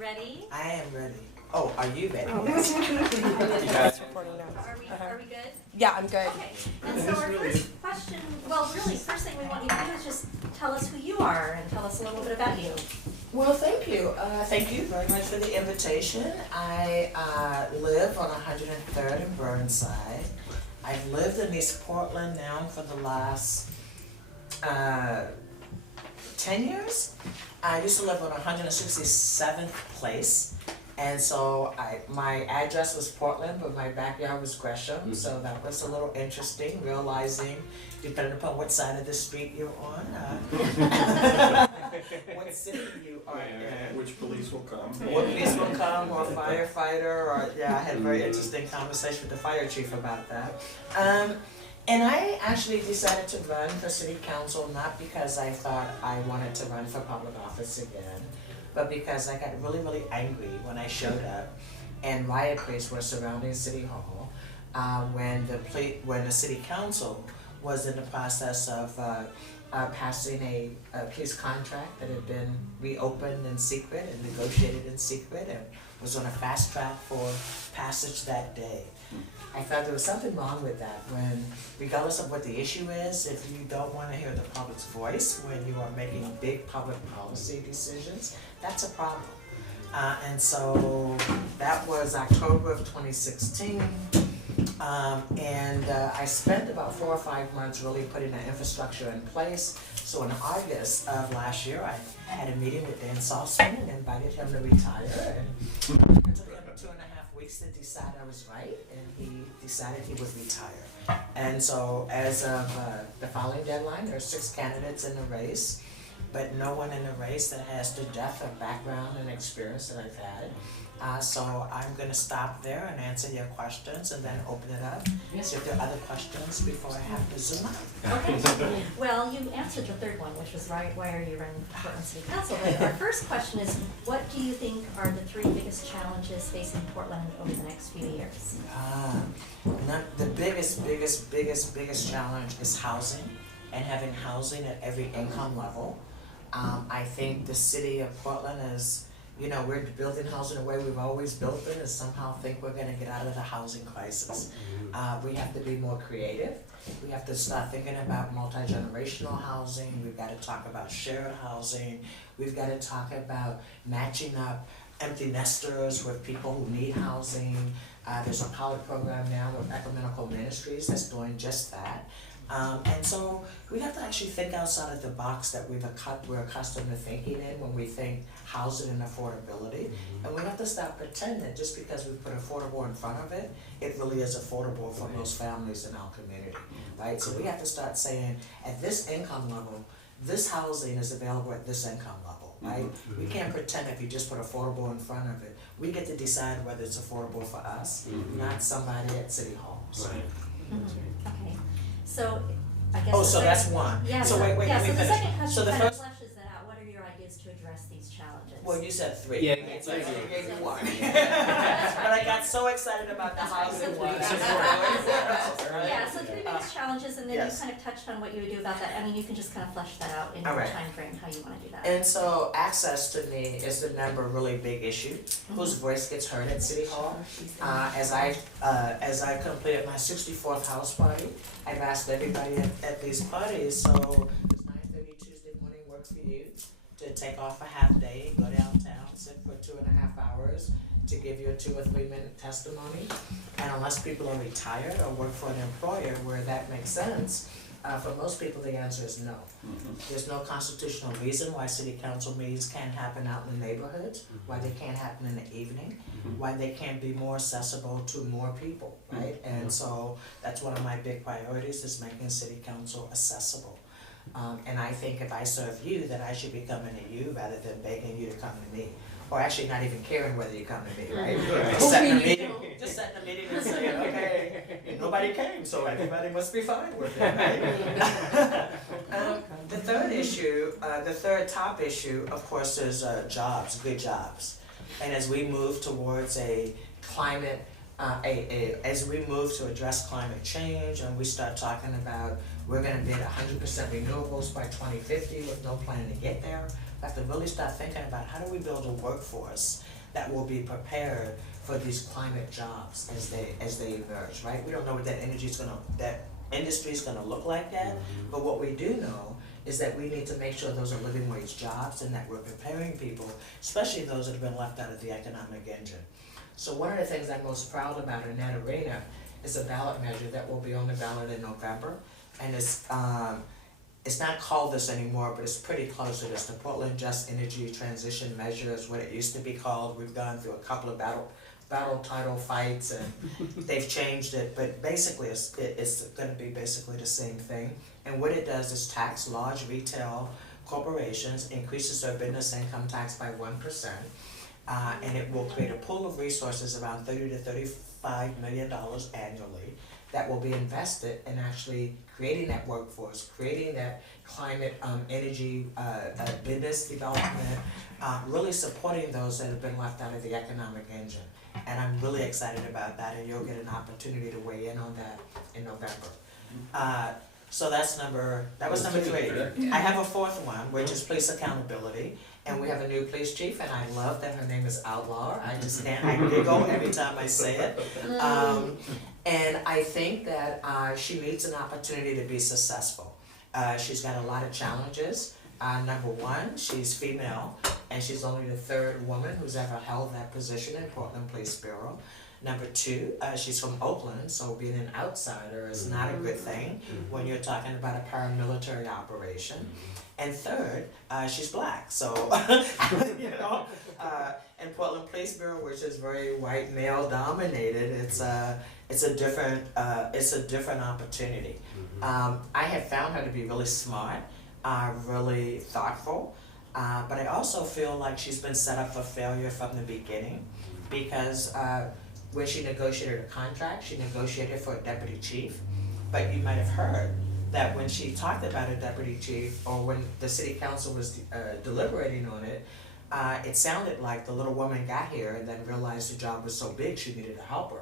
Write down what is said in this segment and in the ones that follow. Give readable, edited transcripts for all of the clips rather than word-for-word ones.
ready? I am ready. Oh, are you ready? Oh. Yes. It's recording now. Are we good? Yeah, I'm good. Okay, and so our first question, well, really, first thing we want you to do is just tell us who you are and tell us a little bit about you. Well, thank you. Thank you very much for the invitation. I live on 103rd and Burnside. I've lived in East Portland now for the last 10 years. I used to live on 167th Place. And so my address was Portland, but my backyard was Gresham, so that was a little interesting, realizing, depending upon what side of the street you're on, what city you are in. Which police will come. What police will come, or firefighter, or, yeah, I had a very interesting conversation with the fire chief about that. And I actually decided to run for city council, not because I thought I wanted to run for public office again, but because I got really, really angry when I showed up and riot police were surrounding City Hall when the city council was in the process of passing a police contract that had been reopened in secret and negotiated in secret and was on a fast track for passage that day. I thought there was something wrong with that when, regardless of what the issue is, if you don't want to hear the public's voice when you are making big public policy decisions, that's a problem. And so that was October of 2016. I spent about 4 or 5 months really putting that infrastructure in place. So in August of last year, I had a meeting with Dan Saltzman and invited him to retire. And it took him 2.5 weeks to decide I was right, and he decided he would retire. And so as of the following deadline, there are 6 candidates in the race, but no one in the race that has the depth of background and experience that I've had. So I'm going to stop there and answer your questions and then open it up. So if there are other questions before I have to zoom out. Okay, well, you answered the third one, which was why are you running for Portland City Council? But our first question is, what do you think are the 3 biggest challenges facing Portland over the next few years? The biggest challenge is housing, and having housing at every income level. I think the city of Portland is, we're building housing the way we've always built it, and somehow think we're gonna get out of the housing crisis. We have to be more creative. We have to start thinking about multi-generational housing. We've got to talk about shared housing. We've got to talk about matching up empty nesters with people who need housing. There's a pilot program now with Ecumenical Ministries that's doing just that. And so we have to actually think outside of the box that we're accustomed to thinking in when we think housing and affordability. And we have to stop pretending that just because we put affordable in front of it, it really is affordable for most families in our community, right? So we have to start saying, at this income level, this housing is available at this income level, right? We can't pretend if you just put affordable in front of it. We get to decide whether it's affordable for us, not somebody at City Hall. So. Okay. So, I guess. Oh, so that's one. Yeah, so wait, yeah, let me so the finish. second question So the kind of first, fleshes that out. What are your ideas to address these challenges? well, you said 3. Yeah, right? it's So like I gave you 1. That's But I got so excited about the housing one. Yeah, so 3 biggest challenges, and then yes. you kind of touched on what you would do about that. I mean, you can just kind of flesh that out in All your right. time frame, how you want to do that. And so access to me is the number really big issue. Whose voice gets heard at City Hall? As I completed my 64th house party, I've asked everybody at these parties, so does 9:30 Tuesday morning work for you to take off a half day, go downtown, sit for 2.5 hours to give you a 2 or 3 minute testimony? And unless people are retired or work for an employer where that makes sense, for most people the answer is no. There's no constitutional reason why city council meetings can't happen out in the neighborhoods, why they can't happen in the evening, why they can't be more accessible to more people, right? And so that's one of my big priorities, is making city council accessible. And I think if I serve you, that I should be coming to you rather than begging you to come to me. Or actually not even caring whether you come to me, right? Just setting a meeting and saying, okay, nobody came, so everybody must be fine with it, right? The third top issue, of course, is jobs, good jobs. And as we move towards as we move to address climate change and we start talking about we're going to be at 100% renewables by 2050 with no plan to get there, We have to really start thinking about how do we build a workforce that will be prepared for these climate jobs as they emerge, right? We don't know what that industry is gonna look like yet, but what we do know is that we need to make sure those are living wage jobs and that we're preparing people, especially those that have been left out of the economic engine. So one of the things I'm most proud about in that arena is a ballot measure that will be on the ballot in November, and it's not called this anymore, but it's pretty close to this. The Portland Just Energy Transition Measure is what it used to be called. We've gone through a couple of battle title fights and they've changed it, but basically it's gonna be basically the same thing. And what it does is tax large retail corporations, increases their business income tax by 1%, and it will create a pool of resources around $30 to $35 million annually that will be invested in actually creating that workforce, creating that climate energy business development, really supporting those that have been left out of the economic engine. And I'm really excited about that, and you'll get an opportunity to weigh in on that in November. So that was number 3. I have a 4th one, which is police accountability. And we have a new police chief, and I love that her name is Outlaw. I giggle every time I say it. And I think that she needs an opportunity to be successful. She's got a lot of challenges. Number 1, she's female, and she's only the 3rd woman who's ever held that position in Portland Police Bureau. Number 2, she's from Oakland, so being an outsider is not a good thing when you're talking about a paramilitary operation. And 3rd, she's black, so you know, in Portland Police Bureau, which is very white male dominated, it's a different opportunity. I have found her to be really smart, really thoughtful, but I also feel like she's been set up for failure from the beginning, because when she negotiated a contract, she negotiated for a deputy chief, but you might have heard that when she talked about a deputy chief, or when the city council was deliberating on it, it sounded like the little woman got here and then realized the job was so big she needed a helper.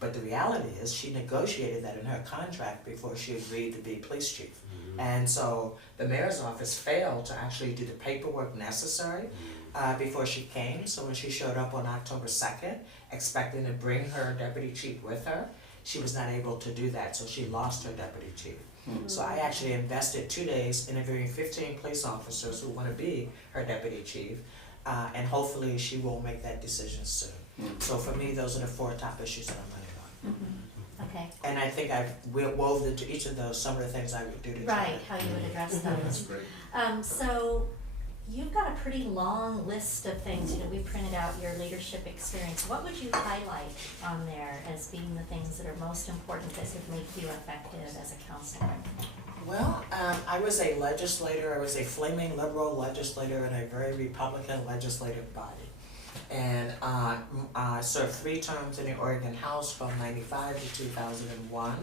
But the reality is she negotiated that in her contract before she agreed to be police chief. And so the mayor's office failed to actually do the paperwork necessary before she came. So when she showed up on October 2nd, expecting to bring her deputy chief with her, she was not able to do that, so she lost her deputy chief. So I actually invested 2 days interviewing 15 police officers who want to be her deputy chief, and hopefully she will make that decision soon. So for me, those are the 4 top issues that I'm running on. Okay. And I think I've wove into each of those some of the things I would do to try Right, how you would address those. That's great. So you've got a pretty long list of things. You know, we printed out your leadership experience. What would you highlight on there as being the things that are most important that would make you effective as a counselor? Well, I was a legislator. I was a flaming liberal legislator in a very Republican legislative body. And I served 3 terms in the Oregon House from 95 to 2001.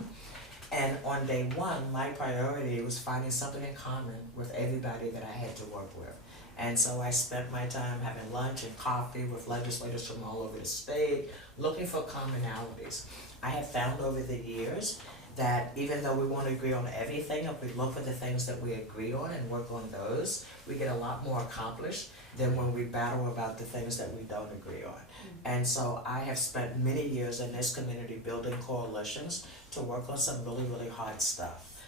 And on day 1, my priority was finding something in common with everybody that I had to work with. And so I spent my time having lunch and coffee with legislators from all over the state, looking for commonalities. I have found over the years that even though we won't agree on everything, if we look for the things that we agree on and work on those, we get a lot more accomplished than when we battle about the things that we don't agree on. And so I have spent many years in this community building coalitions to work on some really, really hard stuff.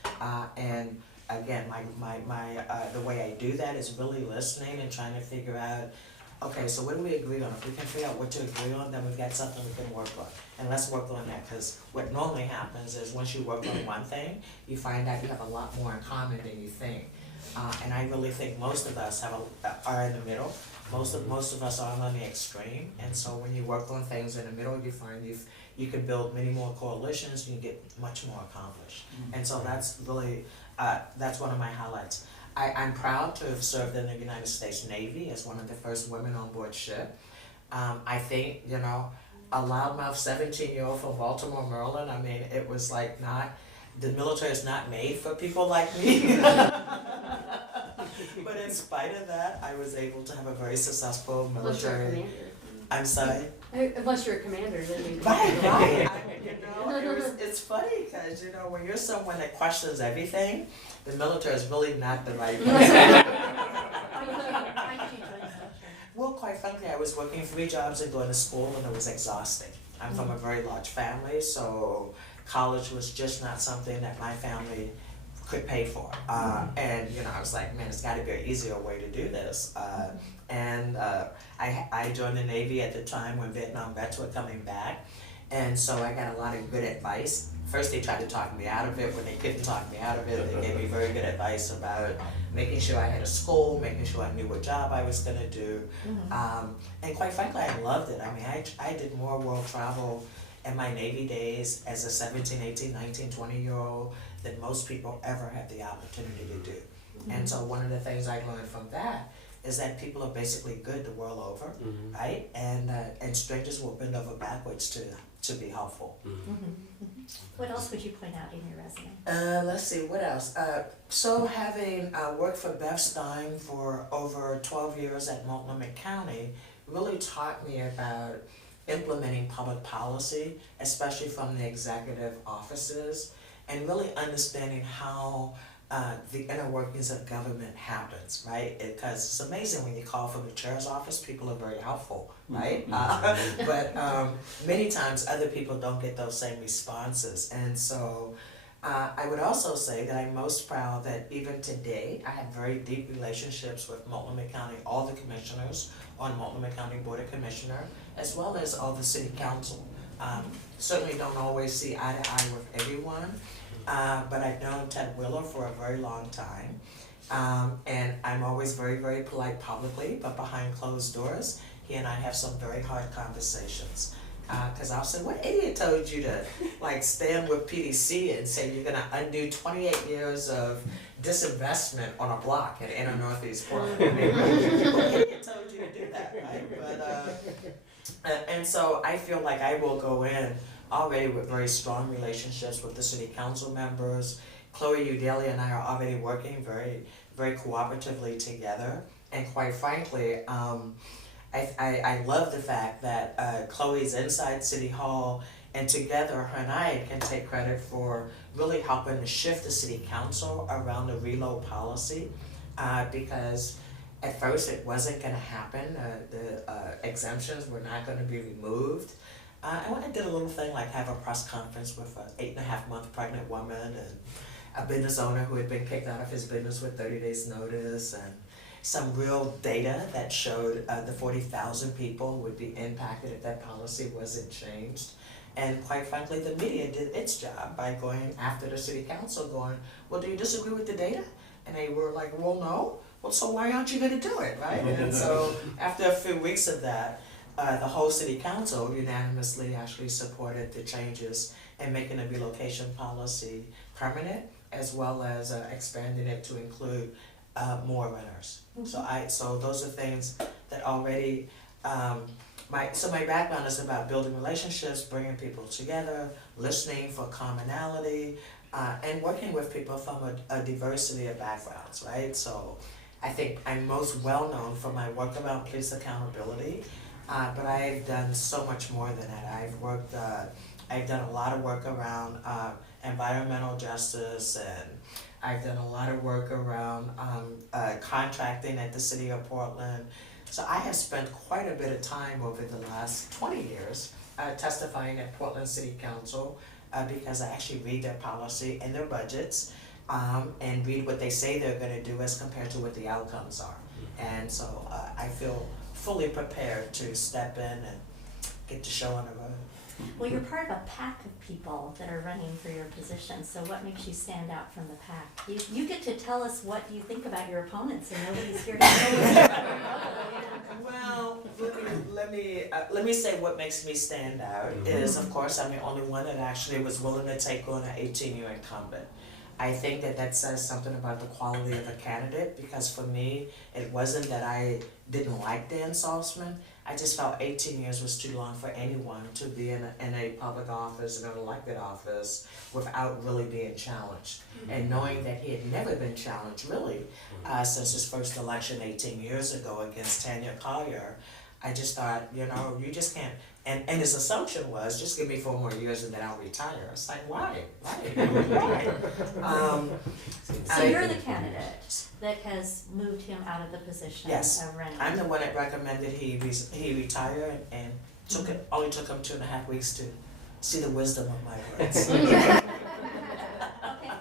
And again, the way I do that is really listening and trying to figure out, okay, so what do we agree on? If we can figure out what to agree on, then we've got something we can work on. And let's work on that, because what normally happens is once you work on one thing, you find out you have a lot more in common than you think. And I really think most of us are in the middle. Most of us are on the extreme. And so when you work on things in the middle, you find you can build many more coalitions, and you get much more accomplished. And so that's really, that's one of my highlights. I'm proud to have served in the United States Navy as one of the first women on board ship. I think, you know, a loudmouth 17-year-old from Baltimore, Maryland, I mean, it was like the military is not made for people like me. But in spite of that, I was able to have a very successful military. I'm sorry? Unless you're a commander, then you. Right. I mean, you know, it's funny because, you know, when you're someone that questions everything, the military is really not the right place. quite frankly, I was working 3 jobs and going to school, and it was exhausting. I'm from a very large family, so college was just not something that my family could pay for. And you know, I was like, man, it's got to be an easier way to do this. I joined the Navy at the time when Vietnam vets were coming back, and so I got a lot of good advice. First, they tried to talk me out of it. When they couldn't talk me out of it, they gave me very good advice about making sure I had a school, making sure I knew what job I was gonna do. And quite frankly, I loved it. I mean, I did more world travel in my Navy days as a 17, 18, 19, 20-year-old than most people ever had the opportunity to do. And so one of the things I learned from that is that people are basically good the world over, right? And strangers will bend over backwards to be helpful. What else would you point out in your resume? Let's see, what else? So having worked for Bev Stein for over 12 years at Multnomah County really taught me about implementing public policy, especially from the executive offices, and really understanding how the inner workings of government happens, right? Because it's amazing when you call from the chair's office, people are very helpful, right? But many times other people don't get those same responses. And so I would also say that I'm most proud that even today, I have very deep relationships with Multnomah County, all the commissioners on Multnomah County Board of Commissioner, as well as all the city council. Certainly don't always see eye to eye with everyone, but I've known Ted Willer for a very long time. And I'm always very, very polite publicly, but behind closed doors, he and I have some very hard conversations. Because I'll say, what idiot told you to like stand with PDC and say you're gonna undo 28 years of disinvestment on a block in inner Northeast Portland? What idiot told you to do that, right? But and so I feel like I will go in already with very strong relationships with the city council members. Chloe Udeli and I are already working very, very cooperatively together. And quite frankly, I love the fact that Chloe's inside City Hall, and together her and I can take credit for really helping to shift the city council around the reload policy, because at first it wasn't going to happen. The exemptions were not going to be removed. And I did a little thing like have a press conference with an 8.5-month pregnant woman and a business owner who had been kicked out of his business with 30 days notice, and some real data that showed the 40,000 people would be impacted if that policy wasn't changed. And quite frankly, the media did its job by going after the city council going, well, do you disagree with the data? And they were like, well, no. Well, so why aren't you going to do it, right? And so after a few weeks of that, the whole city council unanimously actually supported the changes in making the relocation policy permanent, as well as expanding it to include more renters. So those are things that already, my background is about building relationships, bringing people together, listening for commonality, and working with people from a diversity of backgrounds, right? So I think I'm most well known for my work around police accountability, but I've done so much more than that. I've done a lot of work around environmental justice, and I've done a lot of work around contracting at the city of Portland. So I have spent quite a bit of time over the last 20 years testifying at Portland City Council because I actually read their policy and their budgets and read what they say they're going to do as compared to what the outcomes are. And so I feel fully prepared to step in and get the show on the road. Well, you're part of a pack of people that are running for your position, so what makes you stand out from the pack? You get to tell us what you think about your opponents, and nobody's here to know what Well, let me say what makes me stand out is, of course, I'm the only one that actually was willing to take on an 18-year incumbent. I think that says something about the quality of a candidate, because for me, it wasn't that I didn't like Dan Salzman. I just felt 18 years was too long for anyone to be in a public office, in an elected office, without really being challenged. And knowing that he had never been challenged, really, since his first election 18 years ago against Tanya Collier, I just thought, you know, you just can't, and his assumption was, just give me 4 more years and then I'll retire. It's like, why? So you're the candidate that has moved him out of the position Yes, of running. I'm the one that recommended he retire, and only took him 2.5 weeks to see the wisdom of my words. Okay,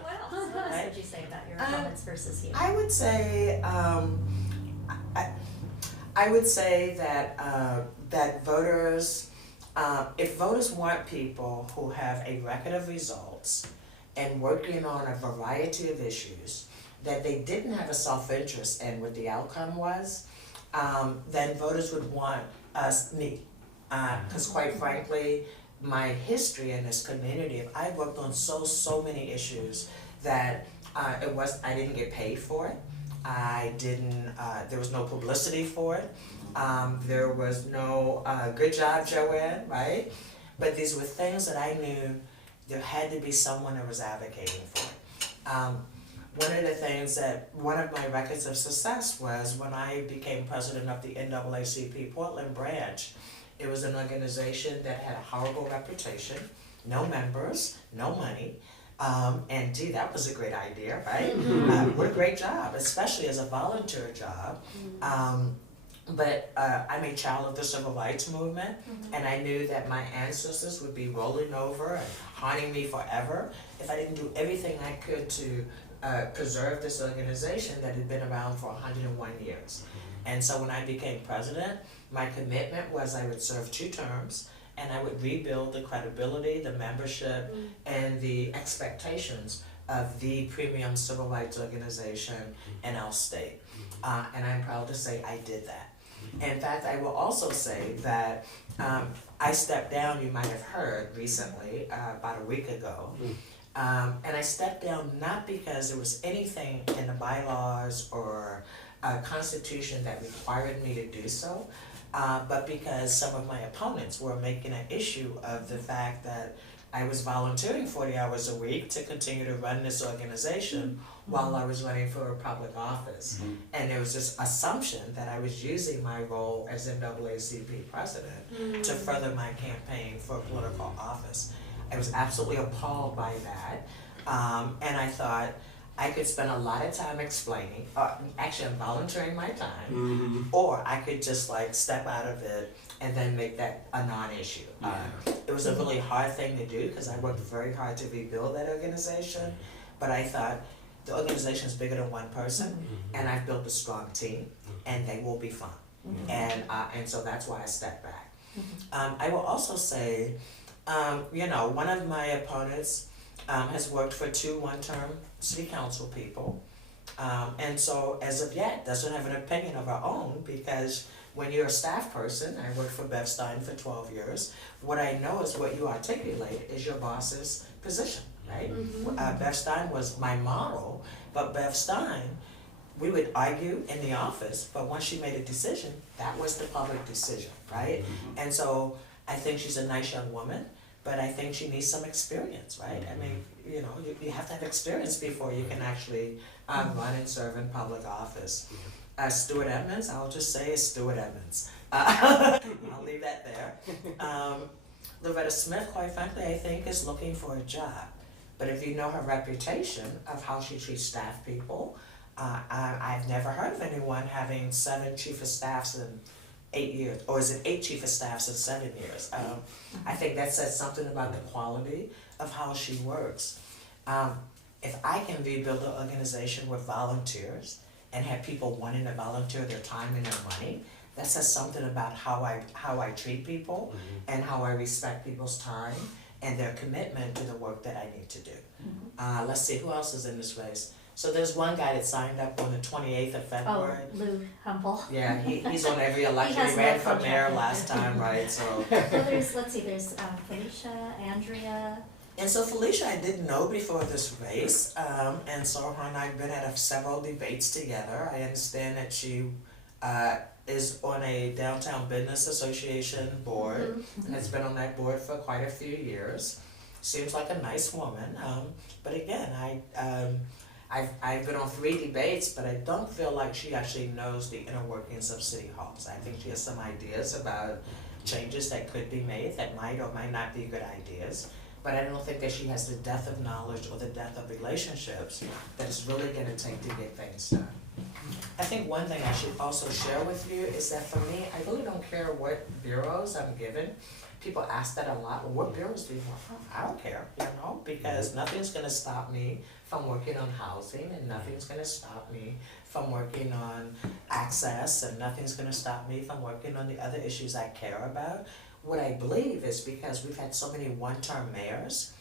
what else would you say about your opponents versus you? I would say, I would say that that voters, if voters want people who have a record of results and working on a variety of issues that they didn't have a self-interest in what the outcome was, then voters would want me. Because quite frankly, my history in this community, I worked on so many issues that I didn't get paid for it. There was no publicity for it. There was no, good job, Joanne, right? But these were things that I knew there had to be someone that was advocating for it. One of the things one of my records of success was when I became president of the NAACP Portland branch. It was an organization that had a horrible reputation, no members, no money. And gee, that was a great idea, right? What a great job, especially as a volunteer job. But I'm a child of the civil rights movement, and I knew that my ancestors would be rolling over and haunting me forever if I didn't do everything I could to preserve this organization that had been around for 101 years. And so when I became president, my commitment was I would serve 2 terms, and I would rebuild the credibility, the membership, and the expectations of the premium civil rights organization in our state. And I'm proud to say I did that. In fact, I will also say that I stepped down, you might have heard recently, about a week ago. And I stepped down not because there was anything in the bylaws or constitution that required me to do so, but because some of my opponents were making an issue of the fact that I was volunteering 40 hours a week to continue to run this organization while I was running for a public office. And there was this assumption that I was using my role as NAACP president to further my campaign for a political office. I was absolutely appalled by that. And I thought I could spend a lot of time explaining, actually I'm volunteering my time, or I could just like step out of it and then make that a non-issue. It was a really hard thing to do because I worked very hard to rebuild that organization, but I thought the organization is bigger than one person, and I've built a strong team, and they will be fine. And so that's why I stepped back. I will also say, you know, one of my opponents has worked for 2 one-term city council people, and so as of yet doesn't have an opinion of her own, because when you're a staff person, I worked for Bev Stein for 12 years, what I know is what you articulate is your boss's position, right? Bev Stein was my model, but Bev Stein, we would argue in the office, but once she made a decision, that was the public decision, right? And so I think she's a nice young woman, but I think she needs some experience, right? I mean, you know, you have to have experience before you can actually run and serve in public office. Stuart Edmonds, I'll just say is Stuart Edmonds. I'll leave that there. Loretta Smith, quite frankly, I think is looking for a job. But if you know her reputation of how she treats staff people, I've never heard of anyone having 7 chief of staffs in 8 years, or is it 8 chief of staffs in 7 years? I think that says something about the quality of how she works. If I can rebuild an organization with volunteers and have people wanting to volunteer their time and their money, that says something about how I treat people and how I respect people's time and their commitment to the work that I need to do. Let's see, who else is in this race? So there's one guy that signed up on the 28th of February. Oh, Lou Humble. Yeah, he's on every election. He ran for mayor last time, right? So. Well, there's Felicia, Andrea. And so Felicia I didn't know before this race, and so her and I have been at several debates together. I understand that she is on a Downtown Business Association board, and has been on that board for quite a few years. Seems like a nice woman, but again, I've been on 3 debates, but I don't feel like she actually knows the inner workings of city halls. I think she has some ideas about changes that could be made that might or might not be good ideas. But I don't think that she has the depth of knowledge or the depth of relationships that it's really gonna take to get things done. I think one thing I should also share with you is that for me, I really don't care what bureaus I'm given. People ask that a lot, well, what bureaus do you want? I don't care, you know, because nothing's gonna stop me from working on housing, and nothing's gonna stop me from working on access, and nothing's gonna stop me from working on the other issues I care about. What I believe is because we've had so many one-term mayors,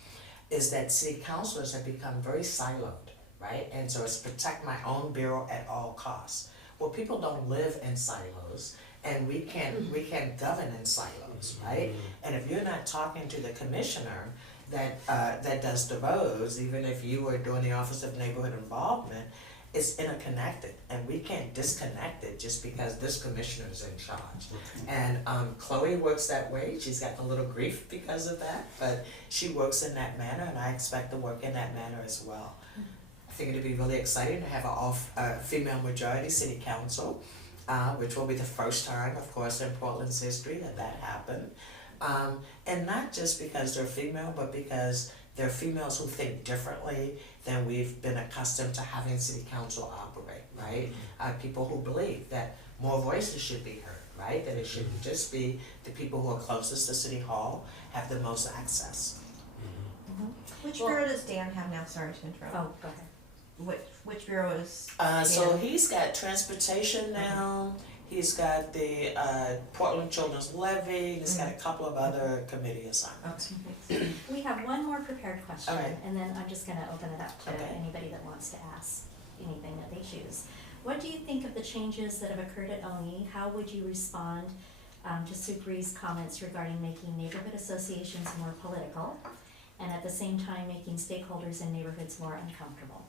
is that city councilors have become very siloed, right? And so it's protect my own bureau at all costs. Well, people don't live in silos, and we can't govern in silos, right? And if you're not talking to the commissioner that does the roads, even if you were doing the Office of Neighborhood Involvement, it's interconnected, and we can't disconnect it just because this commissioner is in charge. And Chloe works that way. She's gotten a little grief because of that, but she works in that manner, and I expect to work in that manner as well. I think it'd be really exciting to have an all-female majority city council, which will be the first time, of course, in Portland's history that happened. And not just because they're female, but because they're females who think differently than we've been accustomed to having city council operate, right? People who believe that more voices should be heard, right? That it shouldn't just be the people who are closest to City Hall have the most access. Which bureau does Dan have now? Sorry to interrupt. Oh, go ahead. Which bureau is So Dan? he's got transportation now. He's got the Portland Children's Levy. He's got a couple of other committee assignments. Okay. We have one more prepared question, All right. and then I'm just gonna open it up to Okay. anybody that wants to ask anything that they choose. What do you think of the changes that have occurred at ONI? How would you respond to Sue Bree's comments regarding making neighborhood associations more political, and at the same time making stakeholders in neighborhoods more uncomfortable?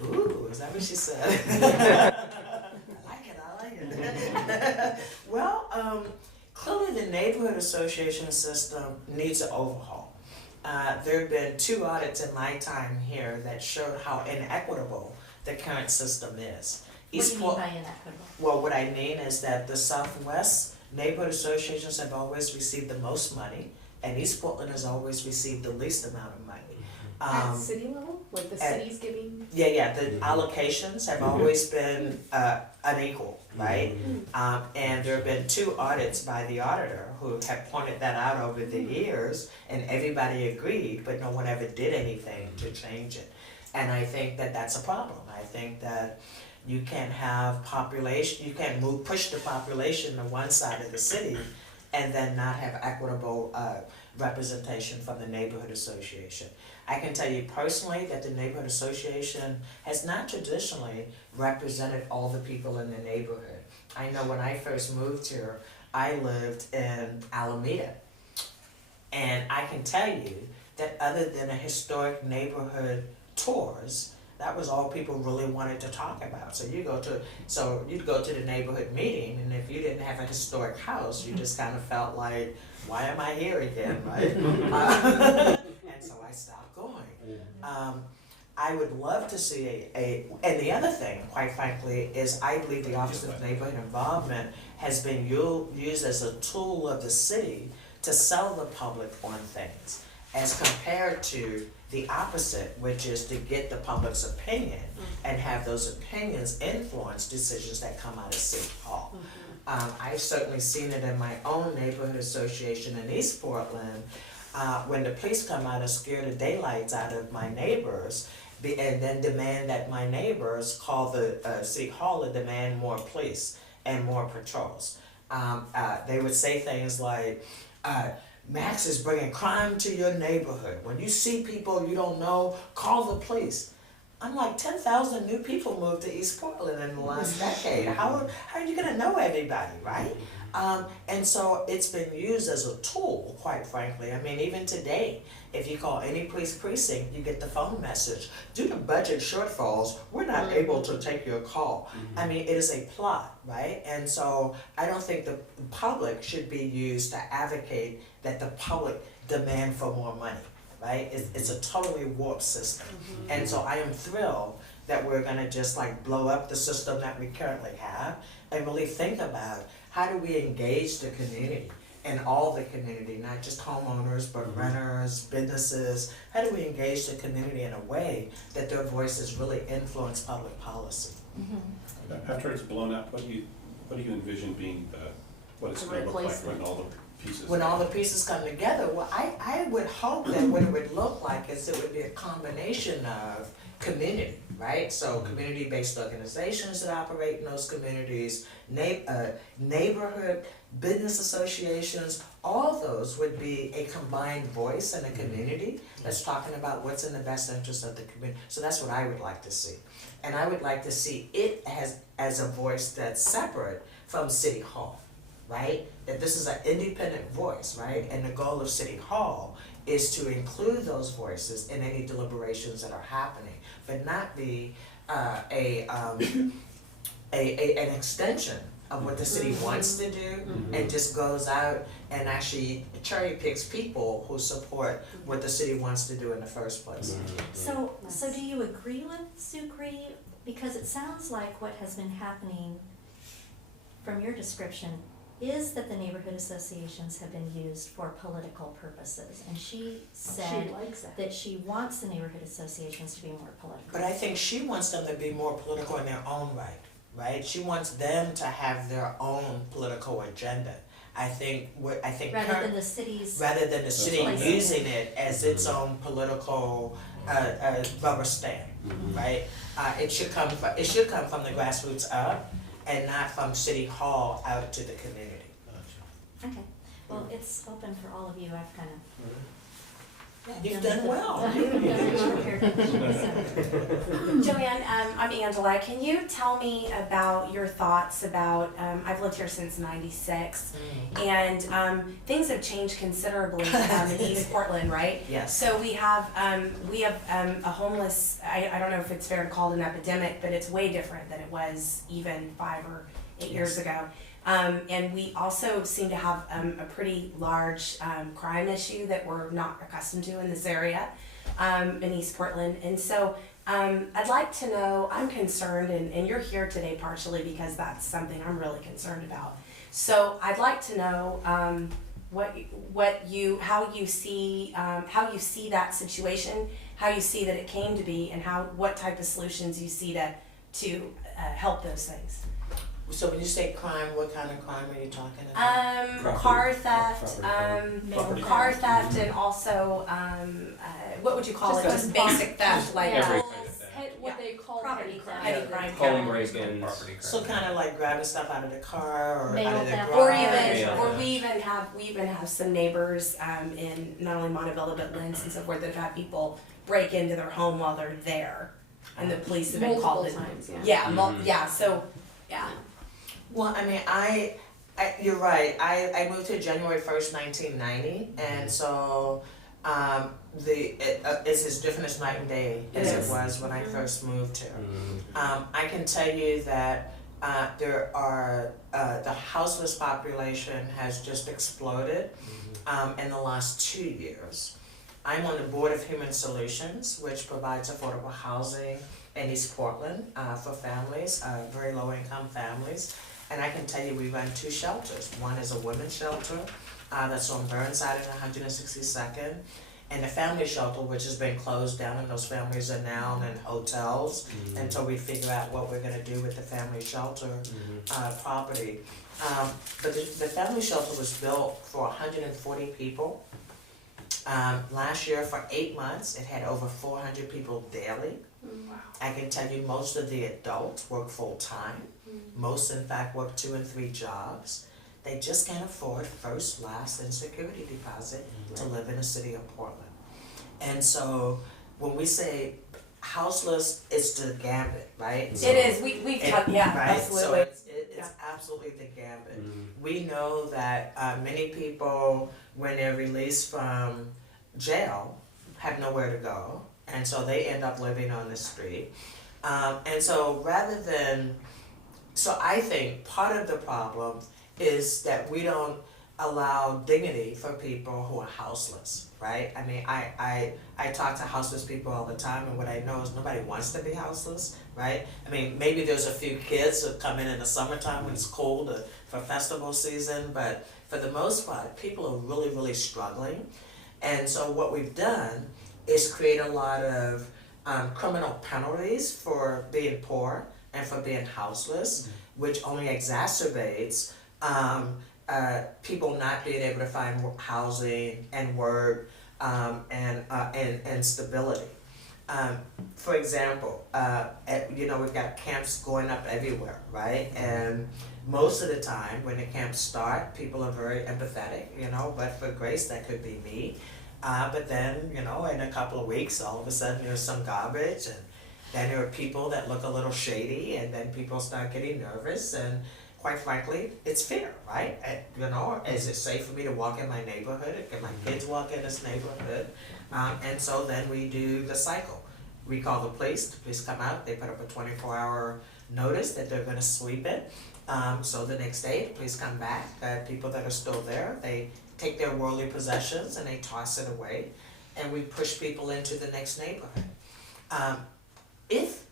Ooh, is that what she said? I like it. Well, clearly the neighborhood association system needs an overhaul. There have been 2 audits in my time here that showed how inequitable the current system is. What do you mean by inequitable? Well, what I mean is that the Southwest neighborhood associations have always received the most money, and East Portland has always received the least amount of money. At city level, like the city's giving? Yeah, the allocations have always been unequal, right? And there have been 2 audits by the auditor who have pointed that out over the years, and everybody agreed, but no one ever did anything to change it. And I think that that's a problem. I think that you can't have population, you can't push the population to one side of the city and then not have equitable representation from the neighborhood association. I can tell you personally that the neighborhood association has not traditionally represented all the people in the neighborhood. I know when I first moved here, I lived in Alameda. And I can tell you that other than a historic neighborhood tours, that was all people really wanted to talk about. So you'd go to the neighborhood meeting, and if you didn't have a historic house, you just kind of felt like, why am I here again, right? And so I stopped going. I would love to see and the other thing, quite frankly, is I believe the Office of Neighborhood Involvement has been used as a tool of the city to sell the public on things, as compared to the opposite, which is to get the public's opinion and have those opinions influence decisions that come out of City Hall. I've certainly seen it in my own neighborhood association in East Portland, when the police come out and scare the daylights out of my neighbors, and then demand that my neighbors call the City Hall and demand more police and more patrols. They would say things like, Max is bringing crime to your neighborhood. When you see people you don't know, call the police. I'm like, 10,000 new people moved to East Portland in the last decade. How are you gonna know everybody, right? And so it's been used as a tool, quite frankly. I mean, even today, if you call any police precinct, you get the phone message. Due to budget shortfalls, we're not able to take your call. I mean, it is a plot, right? And so I don't think the public should be used to advocate that the public demand for more money, right? It's a totally warped system. And so I am thrilled that we're gonna just like blow up the system that we currently have and really think about how do we engage the community and all the community, not just homeowners, but renters, businesses. How do we engage the community in a way that their voices really influence public policy? After it's blown up, what do you envision being what it's The going to look like replacement. when all the pieces? When all the pieces come together, well, I would hope that what it would look like is it would be a combination of community, right? So community-based organizations that operate in those communities, neighborhood, business associations, all those would be a combined voice in the community that's talking about what's in the best interest of the community. So that's what I would like to see. And I would like to see it as a voice that's separate from City Hall, right? That this is an independent voice, right? And the goal of City Hall is to include those voices in any deliberations that are happening, but not be an extension of what the city wants to do and just goes out and actually cherry picks people who support what the city wants to do in the first place. So do you agree with Sukri? Because it sounds like what has been happening from your description is that the neighborhood associations have been used for political purposes. And she said She likes that. that she wants the neighborhood associations to be more political. But I think she wants them to be more political in their own right, right? She wants them to have their own political agenda. I think Rather than the city's. rather than the city That's using it as its own political rubber stamp, right? It should come from the grassroots up and not from City Hall out to the community. Okay, well, it's open for all of you, I've kind of. You've done well. Joanne, I'm Angela. Can you tell me about your thoughts about, I've lived here since '96, and things have changed considerably in East Portland, right? Yes. So we have a homeless, I don't know if it's fair to call it an epidemic, but it's way different than it was even 5 or 8 years ago. And we also seem to have a pretty large crime issue that we're not accustomed to in this area in East Portland. And so I'd like to know, I'm concerned, and you're here today partially because that's something I'm really concerned about. So I'd like to know how you see that situation, how you see that it came to be, and what type of solutions you see to help those things. So when you say crime, what kind of crime are you talking about? Car theft, Property car theft, and also, what would you call it? Just Just basic theft, like Every tolls, kind of theft. What they call Property petty theft. crime. petty crime. Home break-ins. Property crime. So kind of like grabbing stuff out of the car or Mail out of the theft. garage. Or we even have some neighbors in not only Montavilla but Lynn and so forth that have had people break into their home while they're there, and the police have been Multiple called in. times, yeah. Yeah, yeah. So, yeah. Well, I mean, you're right. I moved here January 1st, 1990, and so it's as different as night and day as It it is. was when I first moved here. I can tell you that there are the houseless population has just exploded in the last 2 years. I'm on the Board of Human Solutions, which provides affordable housing in East Portland for families, very low-income families. And I can tell you we run 2 shelters. One is a women's shelter that's on Burnside and 162nd, and the family shelter, which has been closed down, and those families are now in hotels until we figure out what we're gonna do with the family shelter property. But the family shelter was built for 140 people. Last year, for 8 months, it had over 400 people daily. Wow. I can tell you most of the adults work full-time. Most, in fact, work 2 and 3 jobs. They just can't afford first, last, and security deposit to live in the city of Portland. And so when we say houseless, it's the gambit, right? So It is. We've had, yeah, right? absolutely. So it's absolutely the gambit. We know that many people, when they're released from jail, have nowhere to go, and so they end up living on the street. And so I think part of the problem is that we don't allow dignity for people who are houseless, right? I mean, I talk to houseless people all the time, and what I know is nobody wants to be houseless, right? I mean, maybe there's a few kids that come in the summertime when it's cold for festival season, but for the most part, people are really, really struggling. And so what we've done is create a lot of criminal penalties for being poor and for being houseless, which only exacerbates people not being able to find housing and work and stability. For example, we've got camps going up everywhere, right? And most of the time when the camps start, people are very empathetic, but for Grace, that could be me. But then, in a couple of weeks, all of a sudden there's some garbage, and then there are people that look a little shady, and then people start getting nervous, and quite frankly, it's fear, right? Is it safe for me to walk in my neighborhood? Can my kids walk in this neighborhood? And so then we do the cycle. We call the police come out, they put up a 24-hour notice that they're gonna sweep it. So the next day, the police come back, people that are still there, they take their worldly possessions and they toss it away, and we push people into the next neighborhood. If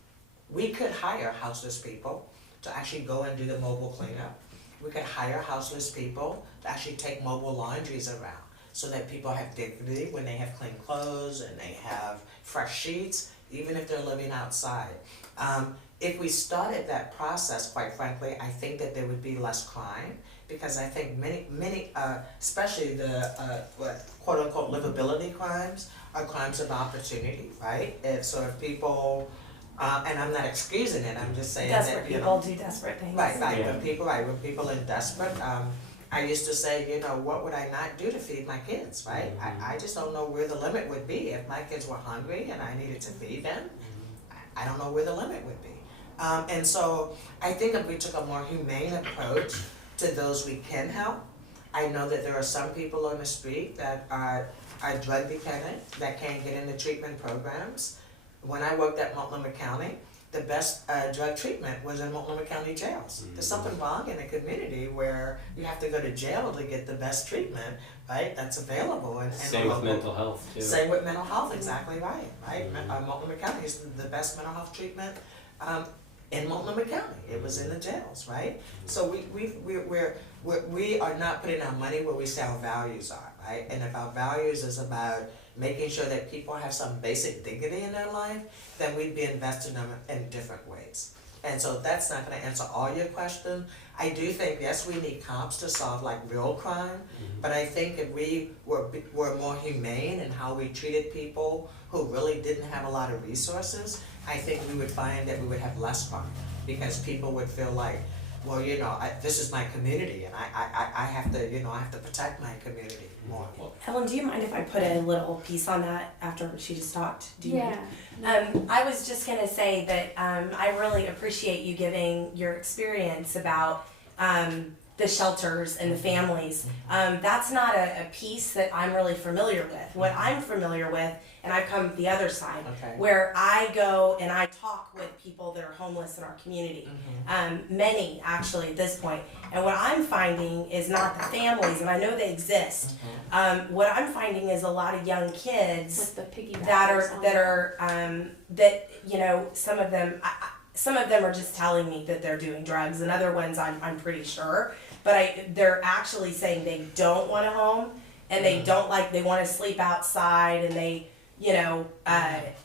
we could hire houseless people to actually go and do the mobile cleanup, we could hire houseless people to actually take mobile laundries around so that people have dignity when they have clean clothes and they have fresh sheets, even if they're living outside. If we started that process, quite frankly, I think that there would be less crime, because I think many, especially the quote unquote livability crimes, are crimes of opportunity, right? If people, and I'm not excusing it, I'm just saying Desperate that, people do desperate things. Right, when people are desperate, I used to say, what would I not do to feed my kids, right? I just don't know where the limit would be. If my kids were hungry and I needed to feed them, I don't know where the limit would be. And so I think if we took a more humane approach to those we can help, I know that there are some people on the street that are drug dependent, that can't get into treatment programs. When I worked at Montgomery County, the best drug treatment was in Montgomery County jails. There's something wrong in a community where you have to go to jail to get the best treatment, right? That's available. And same with mental health too. Same with mental health, exactly right. Montgomery County is the best mental health treatment in Montgomery County. It was in the jails, right? So we are not putting our money where we say our values are, right? And if our values is about making sure that people have some basic dignity in their life, then we'd be investing them in different ways. And so that's not going to answer all your questions. I do think, yes, we need cops to solve like real crime, but I think if we were more humane in how we treated people who really didn't have a lot of resources, I think we would find that we would have less crime, because people would feel like, well, this is my community, and I have to, I have to protect my community more. Ellen, do you mind if I put a little piece on that after she just talked? Do you Yeah. mind? I was just gonna say that I really appreciate you giving your experience about the shelters and the families. That's not a piece that I'm really familiar with. What I'm familiar with, and I've come the other side, where I go and I talk with people that are homeless in our community. Many actually at this point. And what I'm finding is not the families, and I know they exist. What I'm finding is a lot of young kids With the piggyback that some of them are just telling me that they're doing drugs, and other ones I'm pretty sure. But they're actually saying they don't want a home, and they want to sleep outside, and they,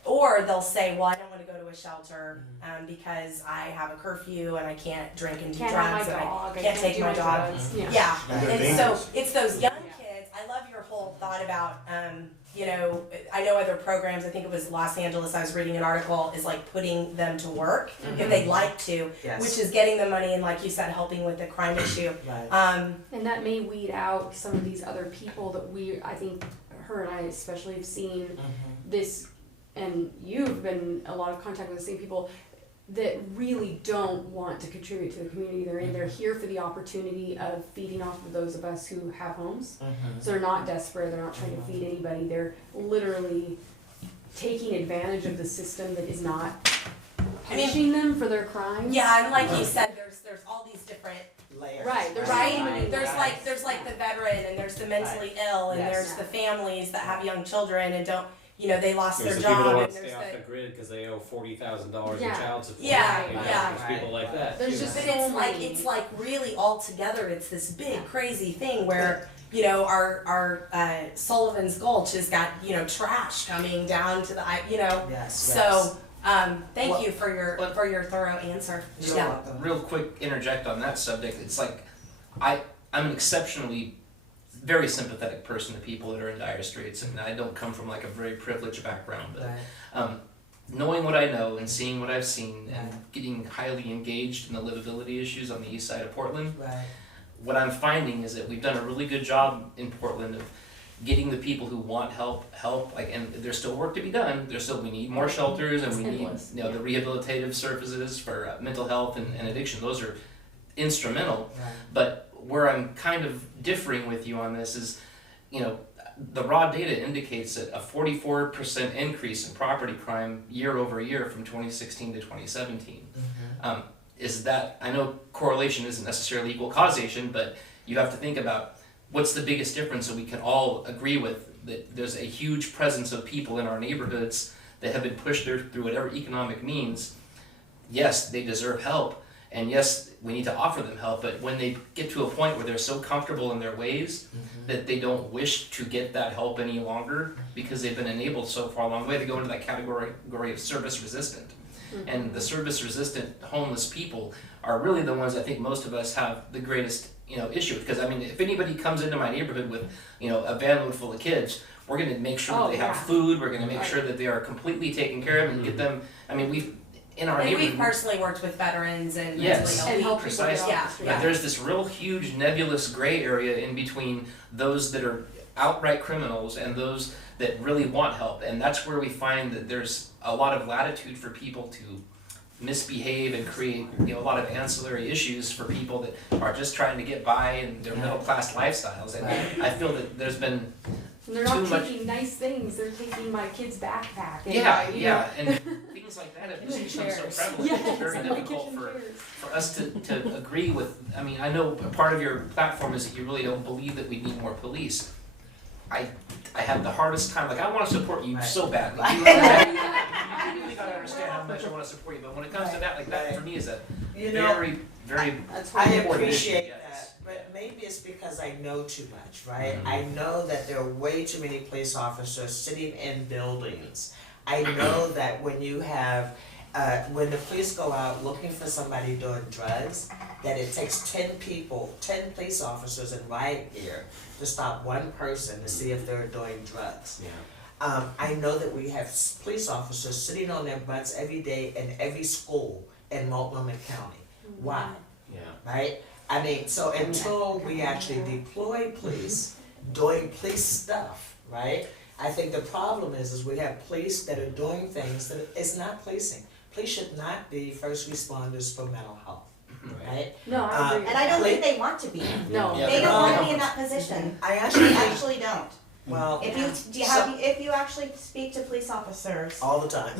or they'll say, well, I don't want to go to a shelter because I have a curfew and I can't drink and do drugs, and I can't take my dog. Yeah. And so it's those young kids. I love your whole thought about, I know other programs, I think it was Los Angeles, I was reading an article, is like putting them to work if they'd like to, which is getting the money and, like you said, helping with the crime issue. And that may weed out some of these other people that I think her and I especially have seen this, and you've been in a lot of contact with the same people that really don't want to contribute to the community they're in. They're here for the opportunity of feeding off of those of us who have homes. So they're not desperate, they're not trying to feed anybody, they're literally taking advantage of the system that is not punishing them for their crimes. Yeah, and like you said, there's all these different layers. Right, there's Right? so many There's layers. like the veteran and there's the mentally ill and Yes. there's the families that have young children and don't, they lost There's their the people that job want and to there's stay off the. the grid because they owe $40,000 in Yeah. child support. Yeah, You know, yeah. There's people like that. There's too. just But so many. it's like really all together, it's this big crazy thing where, our Sullivan's Gulch has got, trash coming down to the, Yes, So, thank Well- you for your thorough answer. You're Yeah. welcome. Real quick interject on that subject. It's like I'm an exceptionally very sympathetic person to people that are in dire straits, and I don't come from like a very privileged background, but Right. knowing what I know and seeing what I've seen and getting highly engaged in the livability issues on the east side of Portland, Right. what I'm finding is that we've done a really good job in Portland of getting the people who want help, and there's still work to be done. We need more shelters, and It's we need, endless, the rehabilitative services for mental health and addiction. Those are instrumental. Right. But where I'm kind of differing with you on this is, the raw data indicates that a 44% increase in property crime year over year from 2016 to 2017. Mm-hmm. Is that, I know correlation isn't necessarily equal causation, but you have to think about what's the biggest difference so we can all agree with that there's a huge presence of people in our neighborhoods that have been pushed through whatever economic means. Yes, they deserve help, and yes, we need to offer them help, but when they get to a point where they're so comfortable in their ways that they don't wish to get that help any longer because they've been enabled so far along the way, they go into that category of service resistant. And the service resistant homeless people are really the ones I think most of us have the greatest issue with. Because I mean, if anybody comes into my neighborhood with a van load full of kids, we're going to make sure that they have food, we're going to make sure that they are completely taken care of and get them, I mean, we've personally worked with veterans and Yes, mentally and ill help people. people get precisely. off the Yeah. But there's this real huge nebulous gray area in between those that are outright criminals and those that really want help, and that's where we find that there's a lot of latitude for people to misbehave and create a lot of ancillary issues for people that are just trying to get by in their middle class lifestyles. And I feel that there's been And they're not too much- taking nice things, they're taking my kid's backpack. And, and things like that have just become so Chairs. prevalent. Yes, It's very and my difficult kitchen chairs. for us to agree with. I mean, I know part of your platform is that you really don't believe that we need more police. I have the hardest time. Like, I want to support you so badly. You really gotta understand how much I want to support you. But when it comes to that, like that for me is a very, very That's I what important issue. appreciate Yes. that, but maybe it's because I know too much, right? I know that there are way too many police officers sitting in buildings. I know that when you have, when the police go out looking for somebody doing drugs, that it takes 10 police officers in riot gear to stop one person to see if they're doing drugs. Yeah. I know that we have police officers sitting on their butts every day in every school in Multnomah County. Why? Yeah. Right? I mean, so until we actually deploy police doing police stuff, right? I think the problem is we have police that are doing things that it's not policing. Police should not be first responders for mental health, right? No, I agree. And I don't think they want to be. No. Yeah. They don't No. want to be in that position. I They actually think, actually don't. well, If you actually speak to police officers, all the time.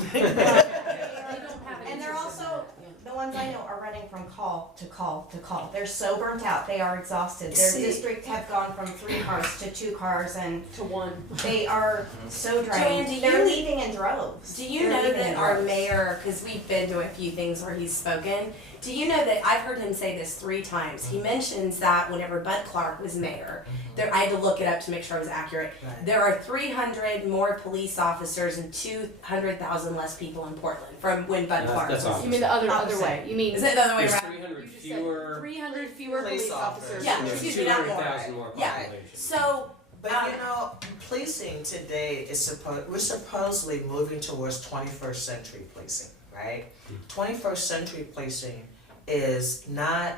and they're also, the ones I know are running from call to call to call. They're so burnt out, they are exhausted. Their See- district have gone from 3 cars to 2 cars and To one. they are so Joanne, drained. do They're you- leaving in droves. Do you They're know leaving that in our droves. mayor, because we've been to a few things where he's spoken, do you know that I've heard him say this 3 times? He mentions that whenever Bud Clark was mayor, there, I had to look it up to make sure it was accurate. Right. There are 300 more police officers and 200,000 less people in Portland from when Bud Clark That's was. awesome. You mean the other Opposite. way. You mean Is it the other way There's around? 300 you just fewer. said 300 fewer police police officers. officers. Yeah, and there's excuse me, not more. 200,000 more Yeah. population. So, But you know, policing today is we're supposedly moving towards 21st century policing, right? 21st century policing is not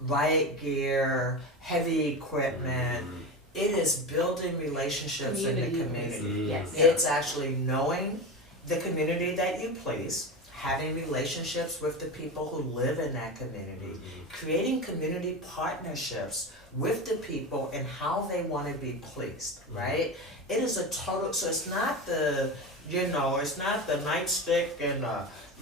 riot gear, heavy equipment. It is building relationships in the community. Yes. It's actually knowing the community that you police, having relationships with the people who live in that community, creating community partnerships with the people and how they want to be policed, right? It is a total, so it's not the, it's not the nightstick and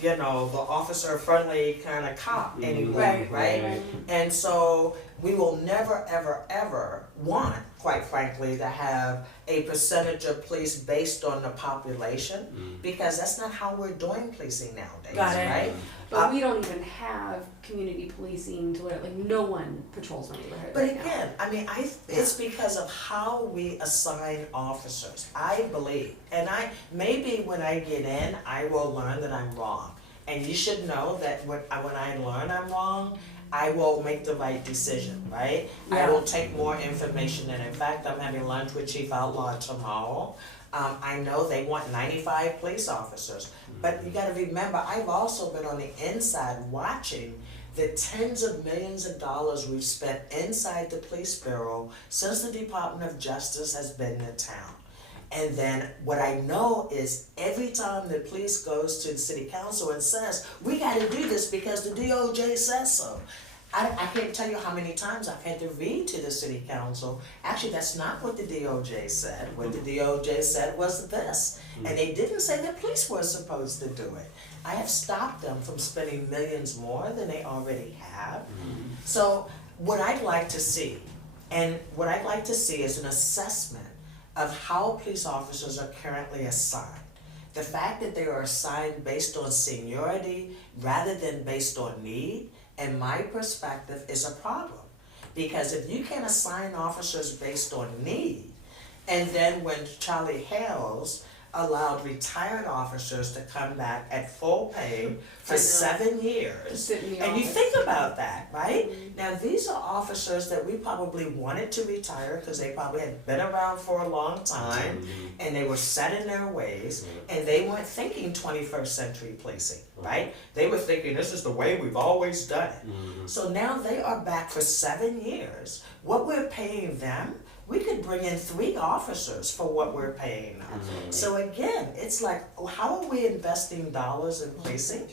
you know, the officer-friendly kind of cop anymore, right? And so we will never, ever, ever want, quite frankly, to have a percentage of police based on the population, because that's not how we're doing policing nowadays, Got it. right? But we don't even have community policing to where, like, no one patrols my neighborhood But right now. again, I mean, it's because of how we assign officers, I believe. And maybe when I get in, I will learn that I'm wrong. And you should know that when I learn I'm wrong, I will make the right decision, right? I will take more information, and in fact, I'm having lunch with Chief Outlaw tomorrow. I know they want 95 police officers, but you gotta remember, I've also been on the inside watching the tens of millions of dollars we've spent inside the police bureau since the Department of Justice has been in town. And then what I know is every time the police goes to the city council and says, we gotta do this because the DOJ says so. I can't tell you how many times I've had to read to the city council, actually that's not what the DOJ said. What the DOJ said was this. And they didn't say the police were supposed to do it. I have stopped them from spending millions more than they already have. So what I'd like to see, is an assessment of how police officers are currently assigned. The fact that they are assigned based on seniority rather than based on need, in my perspective, is a problem. Because if you can assign officers based on need, and then when Charlie Hales allowed retired officers to come back at full pay for 7 years, and you think about that, right? Now these are officers that we probably wanted to retire because they probably had been around for a long time, and they were set in their ways, and they weren't thinking 21st century policing, right? They were thinking this is the way we've always done it. So now they are back for 7 years. What we're paying them, we could bring in 3 officers for what we're paying them. So again, it's like, how are we investing dollars in policing?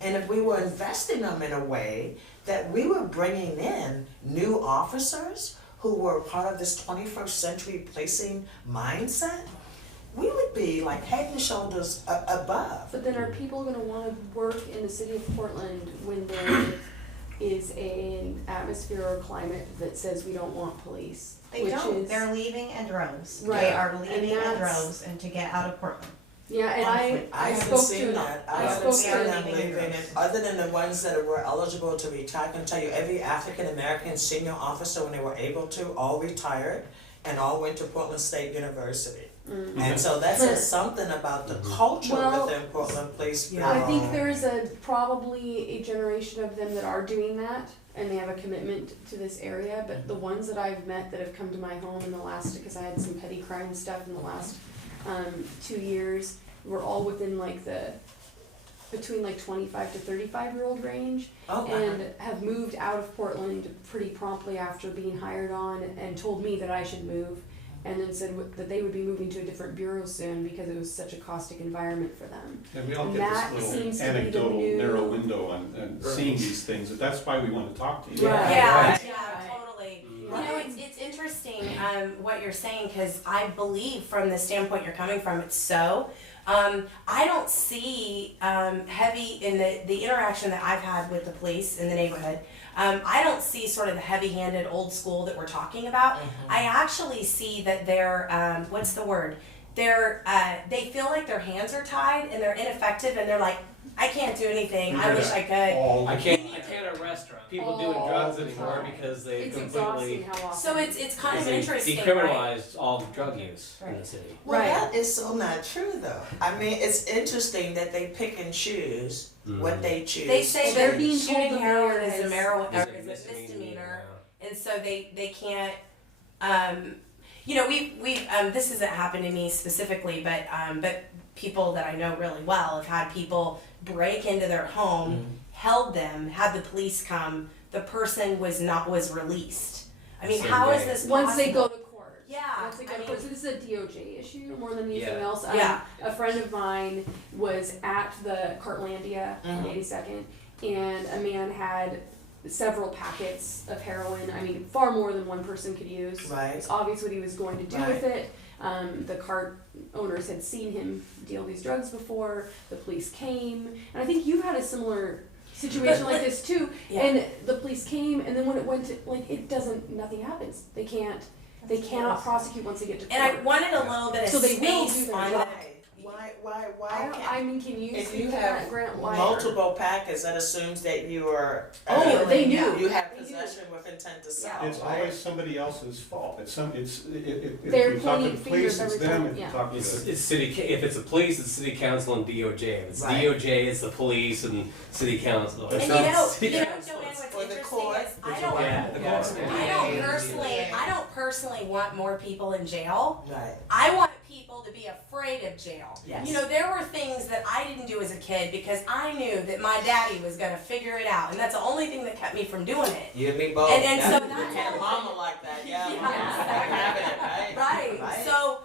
And if we were investing them in a way that we were bringing in new officers who were part of this 21st century policing mindset, we would be like head and shoulders above. But then are people gonna wanna work in the city of Portland when there is an atmosphere or climate that says we don't want police? They which don't, is- they're leaving in droves. Right. They are leaving And in that's- droves and to get out of Portland. Yeah, and I haven't spoke seen to, that. I I haven't spoke seen to, them leaving, and other than the ones that were eligible to retire, I can tell you every African American senior officer, when they were able to, all retired and all went to Portland State University. And so that says something about the culture Well, within Portland Police Bureau. I think there's probably a generation of them that are doing that, and they have a commitment to this area, but the ones that I've met that have come to my home in the last, because I had some petty crime stuff in the last 2 years, we're all within like between like 25 to 35-year-old range, and have moved out of Portland pretty promptly after being hired on, and told me that I should move, and then said that they would be moving to a different bureau soon because it was such a caustic environment for them. And we all And get that this seems little to be the anecdotal new- narrow window on seeing these things. That's why we want to talk to you. Right. Yeah, Right. totally. Right. You know, it's interesting what you're saying, because I believe from the standpoint you're coming from, it's so. I don't see heavy in the interaction that I've had with the police in the neighborhood. I don't see sort of the heavy-handed old school that we're talking about. I actually see that they're what's the word? They feel like their hands are tied and they're ineffective, and they're like, I can't do anything. I wish I could. I can't arrest people doing drugs anymore because they It's completely exhausting how often. So it's kind of they interesting, right? decriminalized all drug use in Right. the city. Well, Right. that is so not true though. I mean, it's interesting that they pick and choose what they choose. They say to they're that being told shooting the heroin mayor is a has- marijuana Is or it is a misdemeanor, yeah. and so they can't. You know, we this hasn't happened to me specifically, but people that I know really well have had people break into their home, held them, had the police come. The person was released. I mean, Same how is day. this possible? Once they go to court. Yeah, Once they go I to mean- court. So this is a DOJ issue more than anything Yeah. else. Yeah. A friend of mine was at the Cartlandia on 82nd, and a man had several packets of heroin. I mean, far more than one person could use. Right. It's obvious what he was going to do with it. The cart owners had seen him deal these drugs before. The police came, and I think you've had a similar situation like this too. Yeah. And the police came, and then when it went to nothing happens. They cannot prosecute once they get to court. And I wanted a little bit of So they will do space their on job. Why I mean, can you if speak you to have that, Grant? Why? multiple packets, that assumes that you are. Oh, they knew. You have They knew. possession with intent to sell, It's right? always somebody else's fault. If They're you talk to pointing the fingers police, it's every them. time, If you yeah. talk to It's, the it's if it's the police, it's city council and DOJ. If it's Right. DOJ, it's the police and city council. And It's you not know, city Joanne, council. what's Or the interesting court. is I don't people in jail. Right. I want people to be afraid of jail. Yes. You know, there were things that I didn't do as a kid because I knew that my daddy was going to figure it out, and that's the only thing that kept me from doing it. You and me both. And so you that's can't all- mama like that, yeah. Yeah. Mama like having it, right? Right. So,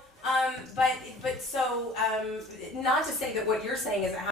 not to say that what you're saying is